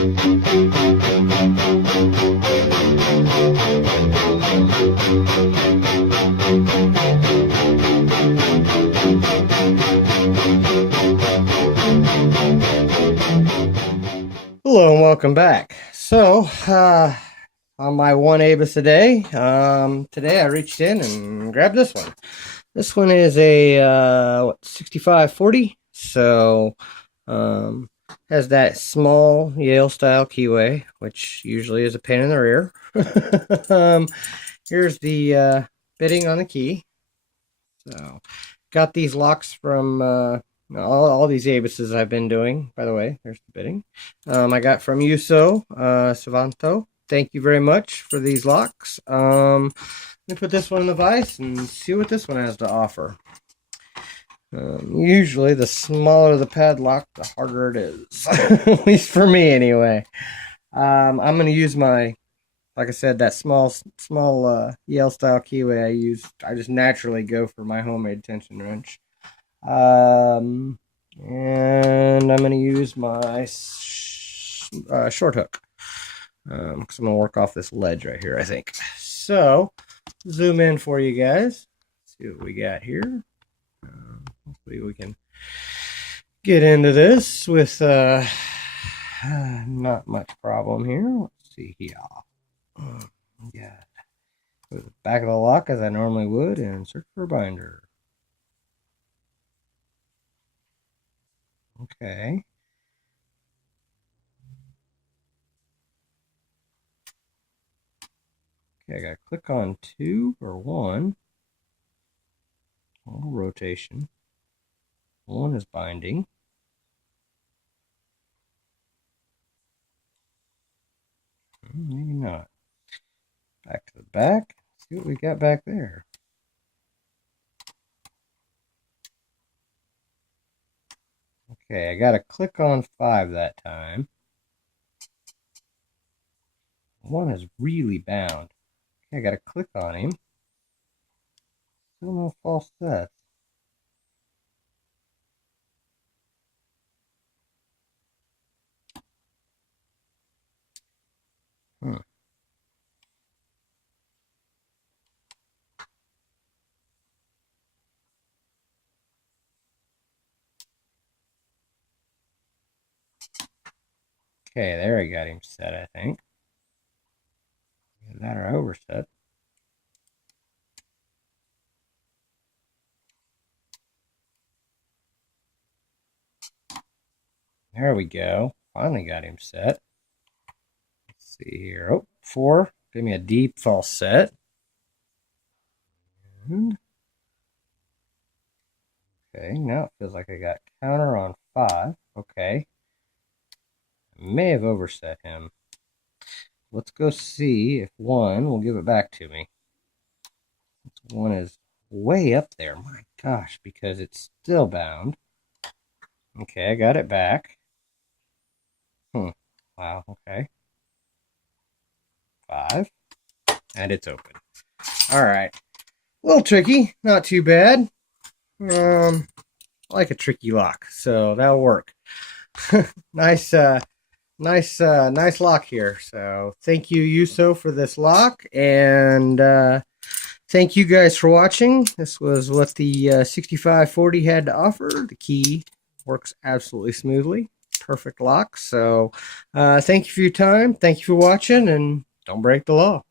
Hello and welcome back. So, on my one ABIS a day, today I reached in and grabbed this one. This one is a 6540, so has that small Yale style keyway, which usually is a pain in the rear. Here's the bitting on the key. So, got these locks from all these ABISes I've been doing. By the way, there's the bitting. I got from Juuso Suvanto. Thank you very much for these locks. Let me put this one in the vise and see what this one has to offer. Usually, the smaller the padlock, the harder it is. At least for me, anyway. I'm going to use my, like I said, that small Yale style keyway I use. I just naturally go for my homemade tension wrench. And I'm going to use my short hook. Because I'm going to work off this ledge right here, I think. So, zoom in for you guys. See what we got here. Hopefully we can get into this with not much problem here. Let's see here. Yeah. Go to the back of the lock as I normally would and search for a binder. Okay. Okay, I gotta click on 2 or 1. A little rotation. 1 is binding. Maybe not. Back to the back. See what we got back there. Okay, I gotta click on 5 that time. 1 is really bound. Okay, I gotta click on him. Still no false sets. Okay, there I got him set, I think. Either that or overset. There we go. Finally got him set. Let's see here. Oh, 4. Give me a deep false set. And okay, now it feels like I got counter on 5. Okay. I may have overset him. Let's go see if 1 will give it back to me. 1 is way up there. My gosh, because it's still bound. Okay, I got it back. Wow, okay. 5. And it's open. Alright. A little tricky. Not too bad. I like a tricky lock, so that'll work. Nice lock here. So thank you, Juuso, for this lock, and thank you guys for watching. This was what the 6540 had to offer. The key works absolutely smoothly. Perfect lock. So thank you for your time. Thank you for watching, and don't break the law.